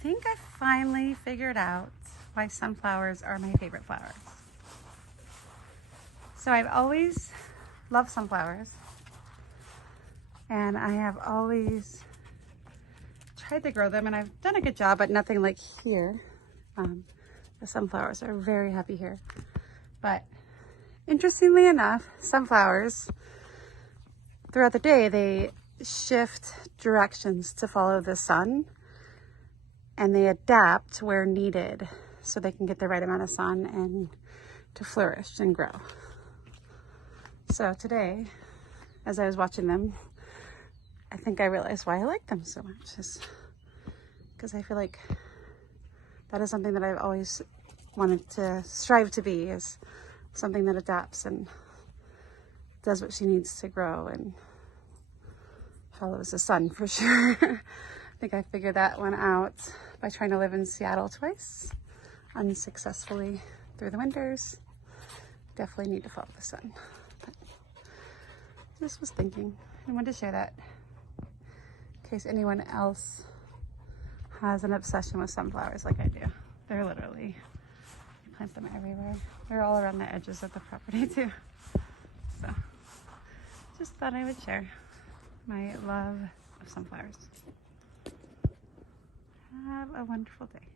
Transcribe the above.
think I finally figured out why sunflowers are my favorite flowers. So I've always loved sunflowers, and I have always tried to grow them, and I've done a good job, but nothing like here. The sunflowers are very happy here. But interestingly enough, sunflowers, throughout the day, they shift directions to follow the sun, and they adapt where needed so they can get the right amount of sun and to flourish and grow. So today, as I was watching them, I think I realized why I like them so much, is because I feel like that is something that I've always wanted to strive to be, is something that adapts and does what she needs to grow and follows the sun for sure. I think I figured that one out by trying to live in Seattle twice, unsuccessfully through the winters. Definitely need to follow the sun. But just was thinking, I wanted to share that in case anyone else has an obsession with sunflowers like I do. They're literally, I plant them everywhere. They're all around the edges of the property too. So just thought I would share my love of sunflowers. Have a wonderful day.